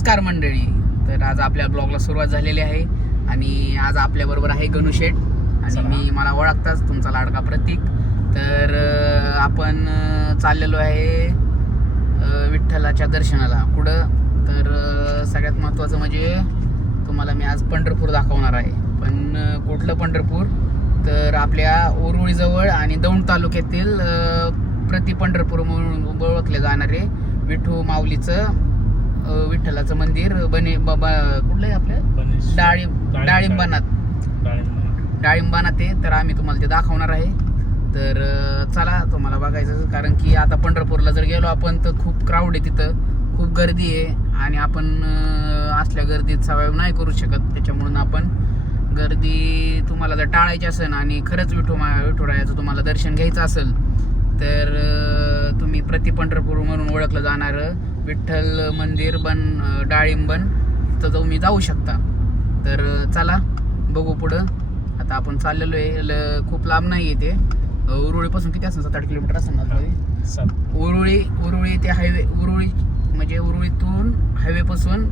नमस्कार मंडळी. तर आज आपल्या ब्लॉगला सुरुवात झालेली आहे आणि आज आपल्याबरोबर आहे गणू शेठ आणि मी मला ओळखताच तुमचा लाडका प्रतीक. तर आपण चाललेलो आहे विठ्ठलाच्या दर्शनाला. कुठं तर सगळ्यात महत्त्वाचं म्हणजे तुम्हाला मी आज पंढरपूर दाखवणार आहे. पण कुठलं पंढरपूर तर आपल्या उरुळीजवळ आणि दौंड तालुक्यातील प्रति पंढरपूर म्हणून ओळखले जाणारे विठू माऊलीचं विठ्ठलाचं मंदिर कुठलं आहे आपलं डाळिंबानात ते. तर आम्ही तुम्हाला ते दाखवणार आहे. तर चला तुम्हाला बघायचं, कारण की आता पंढरपूरला जर गेलो आपण तर खूप क्राऊड आहे, तिथं खूप गर्दी आहे आणि आपण असल्या गर्दीत सर्वाइव्ह नाही करू शकत. त्याच्यामुळं आपण गर्दी तुम्हाला जर टाळायची असेल आणि खरंच विठुरायाचं तुम्हाला दर्शन घ्यायचं असेल तर तुम्ही प्रति पंढरपूर म्हणून ओळखलं जाणारं विठ्ठल मंदिर डाळिंबन तर तुम्ही जाऊ शकता. तर चला बघू पुढं. आता आपण चाललेलो आहे, खूप लांब नाही आहे ते. उरुळीपासून किती असेल, 7-8 किलोमीटर असेल ना. उरुळी ते हायवे, म्हणजे उरुळीतून हायवेपासून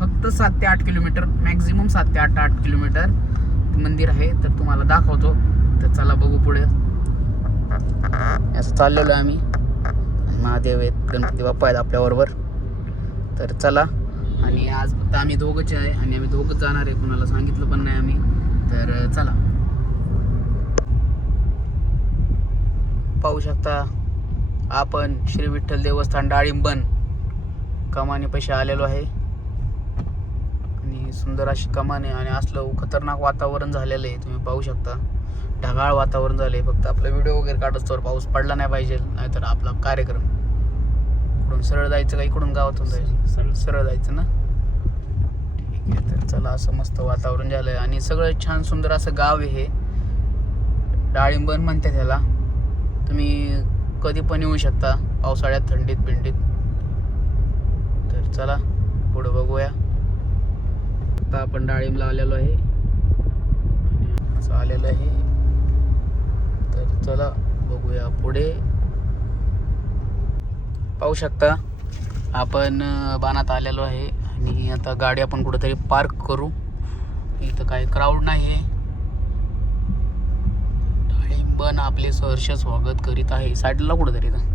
फक्त 7 ते 8 किलोमीटर, मॅक्झिमम 7 ते 8 किलोमीटर मंदिर आहे. तर तुम्हाला दाखवतो. तर चला बघू पुढे. असं चाललेलो आहे आम्ही. महादेव आहेत, गणपती बाप्पा आहेत आपल्याबरोबर. तर चला. आणि आज फक्त आम्ही दोघंच आहे आणि आम्ही दोघंच जाणार आहे, कुणाला सांगितलं पण नाही आम्ही. तर चला. पाहू शकता आपण श्री विठ्ठल देवस्थान डाळिंबन कमानी पैसे आलेलो आहे आणि सुंदर अशी कमान आहे आणि असलं खतरनाक वातावरण झालेलं आहे. तुम्ही पाहू शकता ढगाळ वातावरण झाले. फक्त आपला व्हिडिओ वगैरे काढत तर पाऊस पडला नाही पाहिजे, नाहीतर आपला कार्यक्रम इकडून सरळ जायचं का इकडून गावातून जायचं, सरळ जायचं ना. ठीक आहे. तर चला, असं मस्त वातावरण झालंय आणि सगळं छान सुंदर असं गाव आहे हे. डाळिंबन म्हणते त्याला. तुम्ही कधी पण येऊ शकता, पावसाळ्यात, थंडीत, बिंडीत. तर चला पुढं बघूया. आता आपण डाळिंबला आलेलो आहे, असं आलेलं आहे. तर चला बघूया पुढे. पाहू शकता आपण बाणात आलेलो आहे आणि आता गाडी आपण कुठेतरी पार्क करू. इथं काही क्राऊड नाही आहे. डाळिंबन आपले सहर्ष स्वागत करीत आहे. साईडला कुठेतरी इथं.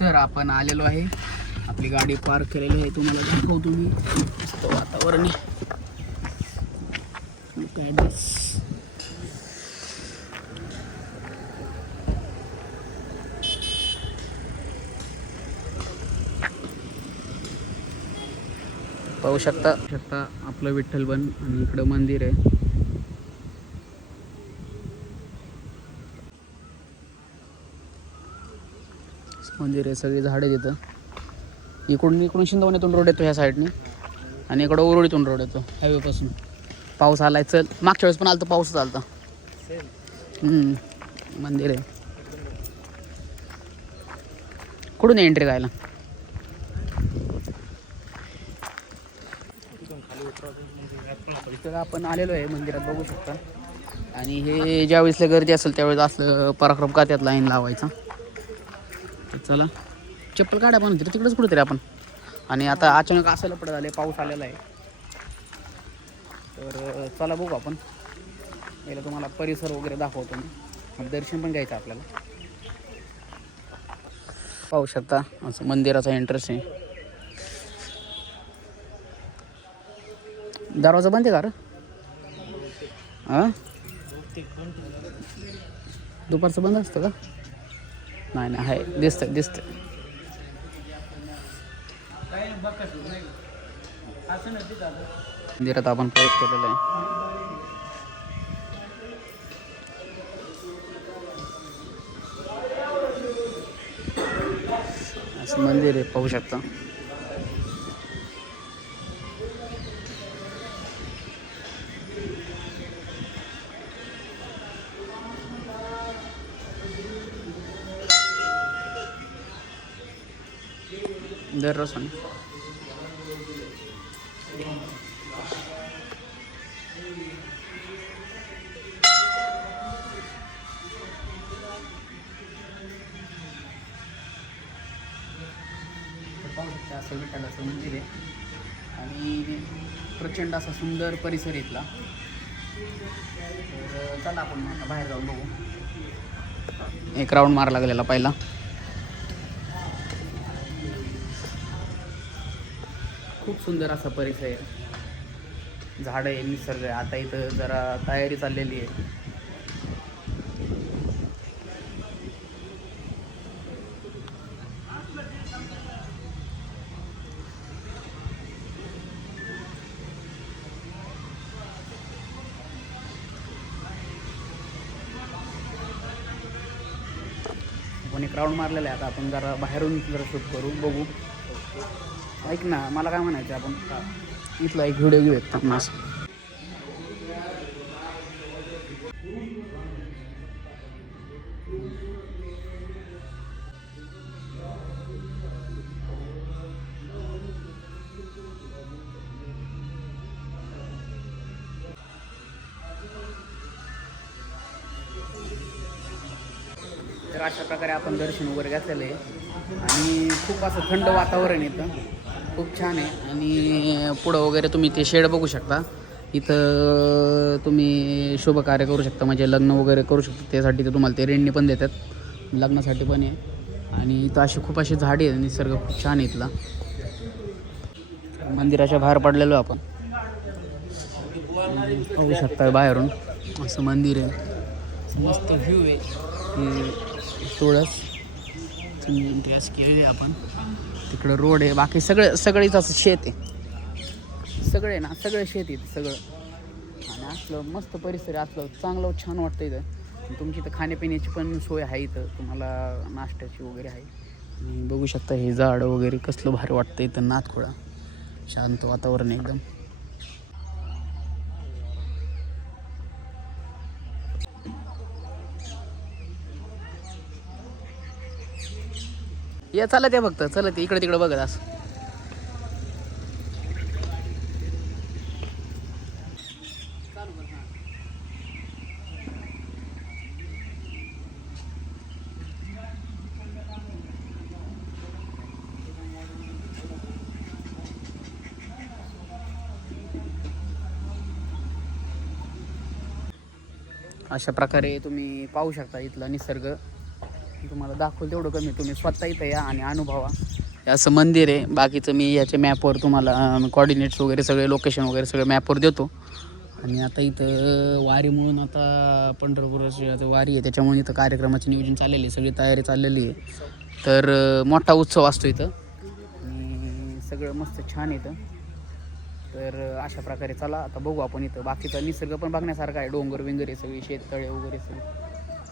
तर आपण आलेलो आहे, आपली गाडी पार्क केलेली आहे. तुम्हाला दाखवतो मी. मस्त वातावरण आहे. पाहू शकता आपलं विठ्ठलबन आणि इकडं मंदिर आहे. मंदिर आहे, सगळी झाडे तिथं. इकडून शिंदवण्यातून रोड येतो ह्या साईडने आणि इकडं उरुळीतून रोड येतो हायवेपासून. पाऊस आलाय. चल, मागच्या वेळेस पण आलता, पाऊसच आलता. मंदिर आहे. कुठून एंट्री जायला? तर आपण आलेलो आहे मंदिरात, बघू शकता. आणि हे ज्यावेळेसला गर्दी असेल त्यावेळेस असलं पराक्रम का त्यात लाईन लावायचा. तर चला, चप्पल काढा पण तिकडेच कुठेतरी आपण. आणि आता अचानक असायला पडत आले, पाऊस आलेला आहे. तर चला बघू आपण. पहिलं तुम्हाला परिसर वगैरे दाखवतो मी, दर्शन पण घ्यायचं आपल्याला. पाहू शकता असं मंदिराचा एंट्रन्स आहे. दरवाजा बंद आहे का रे? हां, दुपारचं बंद असतं का? नाही आहे, दिसतं. मंदिरात आपण प्रवेश केलेला आहे. असं मंदिर आहे, पाहू शकता. दररोज पाहू शकता असं विठ्ठलाचं मंदिर आहे आणि प्रचंड असा सुंदर परिसर इथला. तर चला आपण आता बाहेर जाऊन बघू. एक राऊंड मारा लागलेला पहिला. खूप सुंदर असा परिसर आहे, झाडं आहे, निसर्ग आहे. आता इथं जरा तयारी चाललेली आहे. आपण एक राऊंड मारलेला आहे. आता आपण जरा बाहेरून जरा शूट करू, बघू. ऐक ना, मला काय म्हणायचं, आपण इथला एक व्हिडिओ घेऊयात आपण असं. तर अशा प्रकारे आपण दर्शन वगैरे घेतलेलं आहे आणि खूप असं थंड वातावरण येतं, खूप छान आहे. आणि पुढं वगैरे तुम्ही ते शेड बघू शकता. इथं तुम्ही शुभ कार्य करू शकता, म्हणजे लग्न वगैरे करू शकता. त्यासाठी ते तुम्हाला ते रेंटनी पण देतात, लग्नासाठी पण आहे. आणि इथं अशी खूप अशी झाडी आहे, निसर्ग खूप छान आहे इथला. मंदिराच्या बाहेर पडलेलो आपण, पाहू शकता बाहेरून असं मंदिर आहे. मस्त व्ह्यू आहे. तुळस गॅस केलेली आपण, तिकडं रोड आहे. बाकी सगळीच असं शेत आहे, सगळे ना सगळं शेत आहे सगळं. आणि असलं मस्त परिसर आहे, असलं चांगलं छान वाटतं इथं. तुमची इथं खाण्यापिण्याची पण सोय आहे, इथं तुम्हाला नाश्त्याची वगैरे आहे. बघू शकता हे झाडं वगैरे कसलं भारी वाटतं इथं. नाथखोळा शांत वातावरण एकदम. या चालत आहे फक्त, चलत इकडे तिकडे बघत असं. अशा प्रकारे तुम्ही पाहू शकता इथला निसर्ग. तुम्हाला दाखवलं तेवढं कमी, तुम्ही स्वतः इथं या आणि अनुभवा. हे असं मंदिर आहे. बाकीचं मी याच्या मॅपवर तुम्हाला कॉर्डिनेट्स वगैरे सगळे लोकेशन वगैरे सगळे मॅपवर देतो. आणि आता इथं वारी म्हणून आता पंढरपूरची आता वारी आहे, त्याच्यामुळे इथं कार्यक्रमाचे नियोजन चाललेली आहे, सगळी तयारी चाललेली आहे. तर मोठा उत्सव असतो इथं आणि सगळं मस्त छान येतं. तर अशा प्रकारे चला आता बघू आपण इथं. बाकीचा निसर्ग पण बघण्यासारखा आहे, डोंगर वगैरे सगळी शेततळे वगैरे सगळं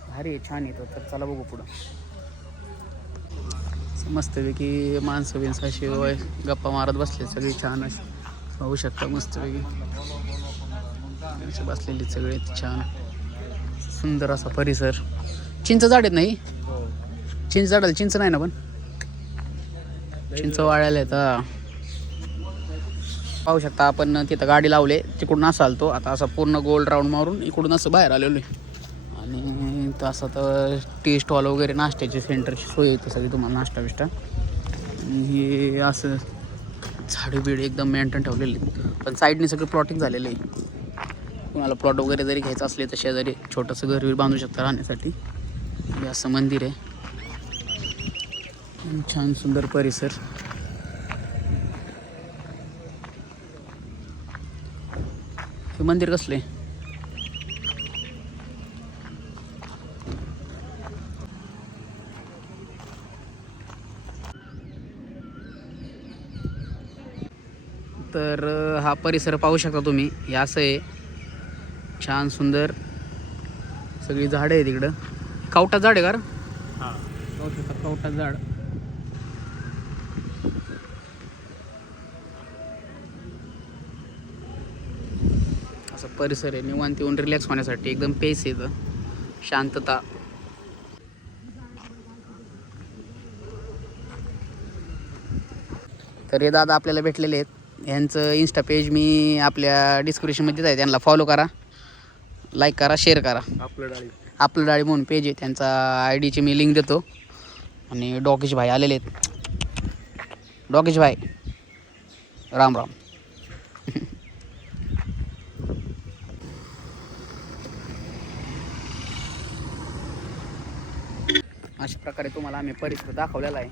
भारी आहे, छान येतं. तर चला बघू पुढं. मस्तपैकी माणसं बिनसं अशी गप्पा मारत बसले सगळी छान अशी, पाहू शकता मस्तपैकी बसलेली सगळे छान सुंदर असा परिसर. चिंच झाड आहेत नाही, चिंच झाडाला चिंच नाही ना, पण चिंच वाळायला येतं. पाहू शकता आपण तिथं गाडी लावले, तिकडून असं आलतो. आता असं पूर्ण गोल राऊंड मारून इकडून असं बाहेर आलेलो आहे. आणि तसं तर टी स्टॉल वगैरे नाश्त्याची सेंटरची सोय येते सगळी, तुम्हाला नाश्ता बिष्टा. हे असं झाडे बिड एकदम मेंटेन ठेवलेले, पण साईडने सगळं प्लॉटिंग झालेलं आहे. कुणाला प्लॉट वगैरे जरी घ्यायचं असले तर शेजारी छोटंसं घर बांधू शकता राहण्यासाठी. हे असं मंदिर आहे, छान सुंदर परिसर. हे मंदिर कसले तर हा परिसर पाहू शकता तुम्ही. हे असं आहे छान सुंदर, सगळी झाडं आहे तिकडं. कावटा झाड आहे का? हां, पाहू शकता कावटा झाड. असं परिसर आहे, निवांत येऊन रिलॅक्स होण्यासाठी एकदम पेस येतं, शांतता. तर हे दादा आपल्याला भेटलेले आहेत. यांचं इन्स्टा पेज मी आपल्या डिस्क्रिप्शनमध्ये आहे, त्यांना फॉलो करा, लाईक करा, शेअर करा. आपलं डाळी म्हणून पेज आहे त्यांचा, ID ची मी लिंक देतो. आणि डॉकीश भाई आलेले आहेत. डॉगेश भाई राम राम. अशा प्रकारे तुम्हाला आम्ही परिसर दाखवलेला आहे.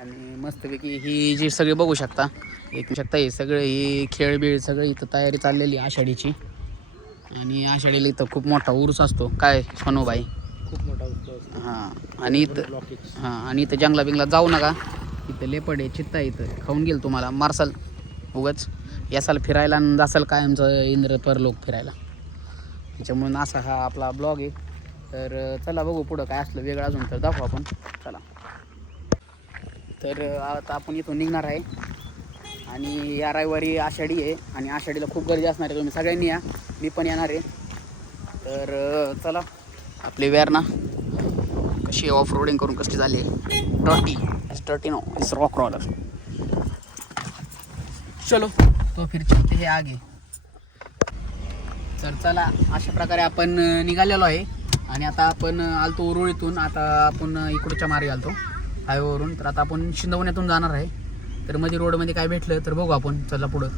आणि मस्तपैकी ही जी सगळी बघू शकता हे सगळे ही खेळबीळ सगळी इथं तयारी चाललेली आषाढीची. आणि आषाढीला इथं खूप मोठा उरूस असतो. काय सोनूबाई? खूप मोठा उत्सव. हां. आणि इथं जंगला बिंगला जाऊ नका. इथं लेपड आहे, चित्ता इथं खाऊन गेल तुम्हाला मारसाल उगाच. यासाल फिरायला आणि जासाल कायमचं इंद्र परलोक फिरायला. त्याच्यामुळून असा हा आपला ब्लॉग आहे. तर चला बघू पुढं काय असलं वेगळं अजून तर दाखवू आपण. चला. तर आता आपण इथून निघणार आहे. आणि या रविवारी आषाढी आहे आणि आषाढीला खूप गर्दी असणार आहे. तुम्ही सगळ्यांनी या, मी पण येणार आहे. तर चला आपली वेरणा कशी ऑफ रोडिंग करून कसली झाली टर्टी नो इस रॉक रॉलर. चलो तो फिर चलते हे आगे. तर चला अशा प्रकारे आपण निघालेलो आहे. आणि आता आपण आलतो उरुळीतून, आता आपण इकडच्या मार्गे आलतो हायवेवरून. तर आता आपण शिंदवण्यातून जाणार आहे. तर मध्ये रोडमध्ये काय भेटलं तर बघू आपण. चला पुढं.